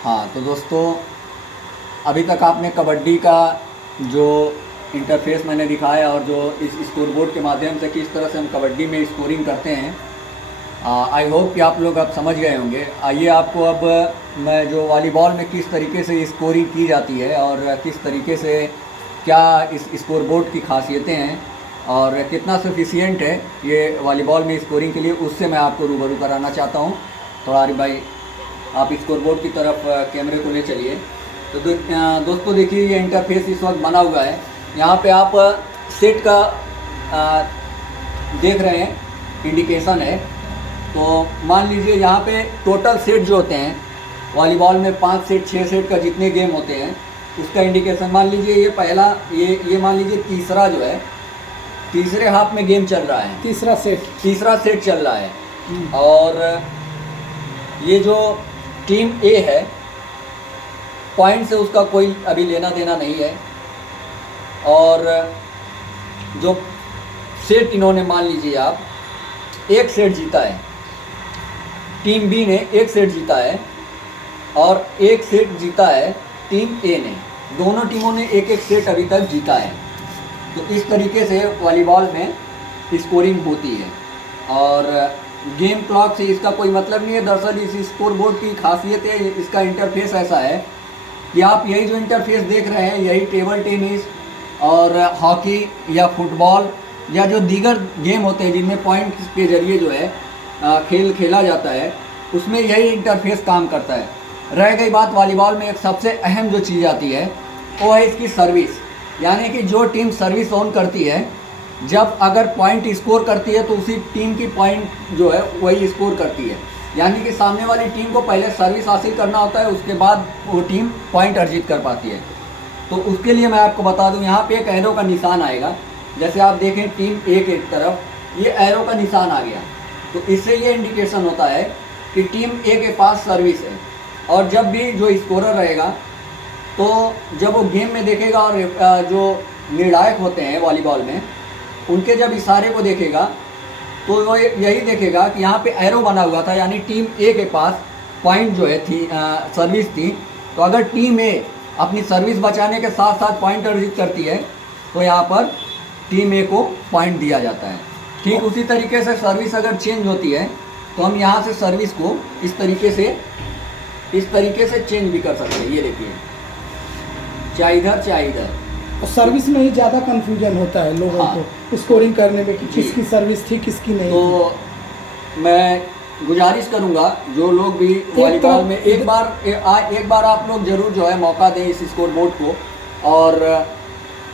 हाँ तो दोस्तों, अभी तक आपने कबड्डी का जो इंटरफेस मैंने दिखाया और जो इस स्कोरबोर्ड के माध्यम से किस तरह से हम कबड्डी में स्कोरिंग करते हैं, आई होप कि आप लोग अब समझ गए होंगे। आइए आपको अब मैं जो वॉलीबॉल में किस तरीके से स्कोरिंग की जाती है और किस तरीके से क्या इस स्कोरबोर्ड की खासियतें हैं और कितना सफिशिएंट है ये वॉलीबॉल में स्कोरिंग के लिए, उससे मैं आपको रूबरू कराना चाहता हूँ। थोड़ा आरिफ भाई आप स्कोरबोर्ड की तरफ कैमरे को ले चलिए। तो दोस्तों देखिए, ये इंटरफेस इस वक्त बना हुआ है। यहाँ पे आप सेट का देख रहे हैं, इंडिकेशन है। तो मान लीजिए यहाँ पे टोटल सेट जो होते हैं वॉलीबॉल में 5 सेट 6 सेट का जितने गेम होते हैं उसका इंडिकेशन मान लीजिए ये पहला, ये मान लीजिए तीसरा जो है, तीसरे हाफ में गेम चल रहा है, तीसरा सेट चल रहा है। और ये जो टीम ए है, पॉइंट से उसका कोई अभी लेना देना नहीं है। और जो सेट इन्होंने मान लीजिए आप एक सेट जीता है, टीम बी ने एक सेट जीता है और एक सेट जीता है टीम ए ने। दोनों टीमों ने एक एक सेट अभी तक जीता है। तो इस तरीके से वॉलीबॉल में स्कोरिंग होती है और गेम क्लॉक से इसका कोई मतलब नहीं है। दरअसल इस स्कोर बोर्ड की खासियत है, इसका इंटरफेस ऐसा है कि आप यही जो इंटरफेस देख रहे हैं, यही टेबल टेनिस और हॉकी या फुटबॉल या जो दीगर गेम होते हैं जिनमें पॉइंट के जरिए जो है खेल खेला जाता है, उसमें यही इंटरफेस काम करता है। रह गई बात वॉलीबॉल में, एक सबसे अहम जो चीज़ आती है वो है इसकी सर्विस। यानी कि जो टीम सर्विस ऑन करती है, जब अगर पॉइंट स्कोर करती है तो उसी टीम की पॉइंट जो है वही स्कोर करती है। यानी कि सामने वाली टीम को पहले सर्विस हासिल करना होता है, उसके बाद वो टीम पॉइंट अर्जित कर पाती है। तो उसके लिए मैं आपको बता दूं, यहाँ पे एक एरो का निशान आएगा। जैसे आप देखें टीम ए की तरफ ये एरो का निशान आ गया, तो इससे ये इंडिकेशन होता है कि टीम ए के पास सर्विस है। और जब भी जो स्कोरर रहेगा, तो जब वो गेम में देखेगा और जो निर्णायक होते हैं वॉलीबॉल में, उनके जब इशारे को देखेगा तो वो यही देखेगा कि यहाँ पे एरो बना हुआ था, यानी टीम ए के पास पॉइंट जो है थी, सर्विस थी। तो अगर टीम ए अपनी सर्विस बचाने के साथ साथ पॉइंट अर्जित करती है तो यहाँ पर टीम ए को पॉइंट दिया जाता है। ठीक उसी तरीके से सर्विस अगर चेंज होती है तो हम यहाँ से सर्विस को इस तरीके से चेंज भी कर सकते हैं। ये देखिए, चाहे इधर चाहे इधर। और सर्विस में ही ज़्यादा कंफ्यूजन होता है लोगों को स्कोरिंग करने में कि किसकी सर्विस थी किसकी नहीं। तो मैं गुजारिश करूंगा जो लोग भी वॉलीबॉल में एक बार आप लोग जरूर जो है मौका दें इस स्कोर बोर्ड को, और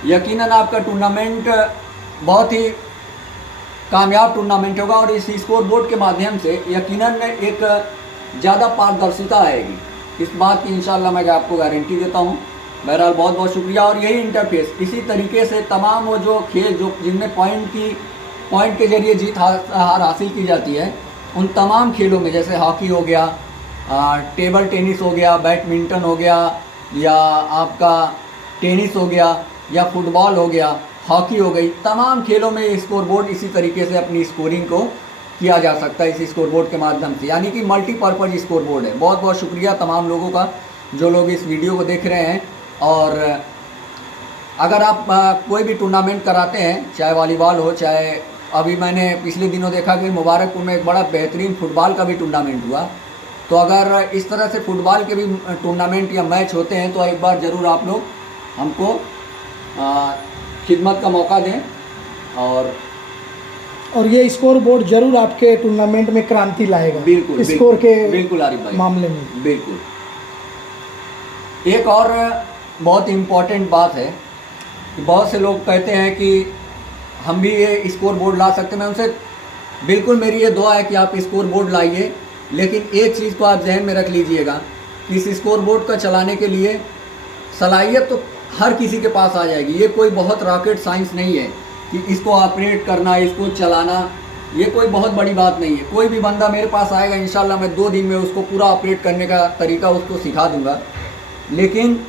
यकीनन आपका टूर्नामेंट बहुत ही कामयाब टूर्नामेंट होगा और इस स्कोर बोर्ड के माध्यम से यकीनन एक ज़्यादा पारदर्शिता आएगी। इस बात की इंशाल्लाह मैं आपको गारंटी देता हूँ। बहरहाल बहुत बहुत शुक्रिया। और यही इंटरफेस इसी तरीके से तमाम वो जो खेल जो जिनमें पॉइंट के जरिए जीत हार हासिल की जाती है, उन तमाम खेलों में, जैसे हॉकी हो गया, टेबल टेनिस हो गया, बैडमिंटन हो गया, या आपका टेनिस हो गया, या फुटबॉल हो गया, हॉकी हो गई, तमाम खेलों में स्कोरबोर्ड इसी तरीके से अपनी स्कोरिंग को किया जा सकता है इस स्कोरबोर्ड के माध्यम से। यानी कि मल्टीपर्पज़ स्कोरबोर्ड है। बहुत बहुत शुक्रिया तमाम लोगों का जो लोग इस वीडियो को देख रहे हैं। और अगर आप कोई भी टूर्नामेंट कराते हैं, चाहे वॉलीबॉल हो, चाहे अभी मैंने पिछले दिनों देखा कि मुबारकपुर में एक बड़ा बेहतरीन फुटबॉल का भी टूर्नामेंट हुआ, तो अगर इस तरह से फुटबॉल के भी टूर्नामेंट या मैच होते हैं तो एक बार ज़रूर आप लोग हमको खिदमत का मौका दें। और ये स्कोर बोर्ड जरूर आपके टूर्नामेंट में क्रांति लाएगा। बिल्कुल स्कोर के बिल्कुल आरिफ भाई मामले में। बिल्कुल। एक और बहुत इम्पॉर्टेंट बात है कि बहुत से लोग कहते हैं कि हम भी ये स्कोर बोर्ड ला सकते हैं। मैं उनसे बिल्कुल, मेरी ये दुआ है कि आप स्कोर बोर्ड लाइए, लेकिन एक चीज़ को आप जहन में रख लीजिएगा कि इस स्कोर बोर्ड का चलाने के लिए सलाहियत तो हर किसी के पास आ जाएगी। ये कोई बहुत रॉकेट साइंस नहीं है कि इसको ऑपरेट करना, इसको चलाना, ये कोई बहुत बड़ी बात नहीं है। कोई भी बंदा मेरे पास आएगा, इंशाल्लाह मैं 2 दिन में उसको पूरा ऑपरेट करने का तरीका उसको सिखा दूंगा। लेकिन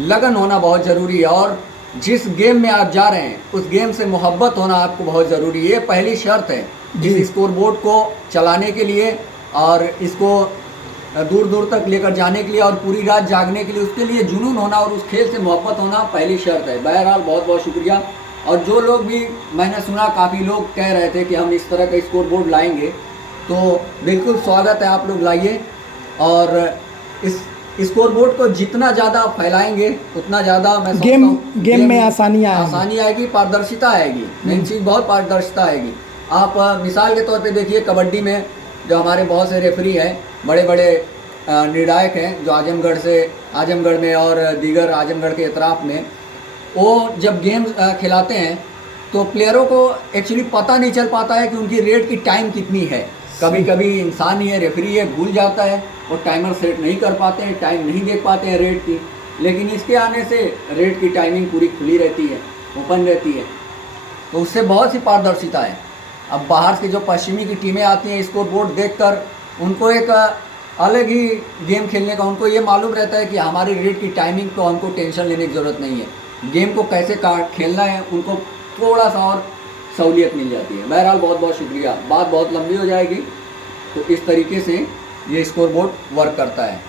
लगन होना बहुत ज़रूरी है और जिस गेम में आप जा रहे हैं उस गेम से मोहब्बत होना आपको बहुत ज़रूरी है। ये पहली शर्त है इस स्कोर बोर्ड को चलाने के लिए और इसको दूर दूर तक लेकर जाने के लिए और पूरी रात जागने के लिए, उसके लिए जुनून होना और उस खेल से मोहब्बत होना पहली शर्त है। बहरहाल बहुत बहुत शुक्रिया। और जो लोग भी, मैंने सुना काफ़ी लोग कह रहे थे कि हम इस तरह का स्कोर बोर्ड लाएंगे, तो बिल्कुल स्वागत है, आप लोग लाइए। और इस स्कोर बोर्ड को जितना ज़्यादा आप फैलाएंगे उतना ज़्यादा मैं समझता हूँ गेम में आसानी आएगी, पारदर्शिता आएगी। मेन चीज़ बहुत पारदर्शिता आएगी। आप मिसाल के तौर पे देखिए, कबड्डी में जो हमारे बहुत से रेफरी हैं, बड़े बड़े निर्णायक हैं जो आजमगढ़ में और दीगर आजमगढ़ के अतराफ में, वो जब गेम खिलाते हैं तो प्लेयरों को एक्चुअली पता नहीं चल पाता है कि उनकी रेड की टाइम कितनी है। कभी कभी इंसान ही है, रेफरी है, भूल जाता है और टाइमर सेट नहीं कर पाते हैं, टाइम नहीं देख पाते हैं रेड की। लेकिन इसके आने से रेड की टाइमिंग पूरी खुली रहती है, ओपन रहती है, तो उससे बहुत सी पारदर्शिता है। अब बाहर से जो पश्चिमी की टीमें आती हैं, स्कोर बोर्ड देखकर उनको एक अलग ही गेम खेलने का उनको ये मालूम रहता है कि हमारी रेड की टाइमिंग को हमको टेंशन लेने की ज़रूरत नहीं है, गेम को कैसे खेलना है उनको थोड़ा सा और सहूलियत मिल जाती है। बहरहाल बहुत बहुत शुक्रिया, बात बहुत लंबी हो जाएगी। तो इस तरीके से ये स्कोर बोर्ड वर्क करता है।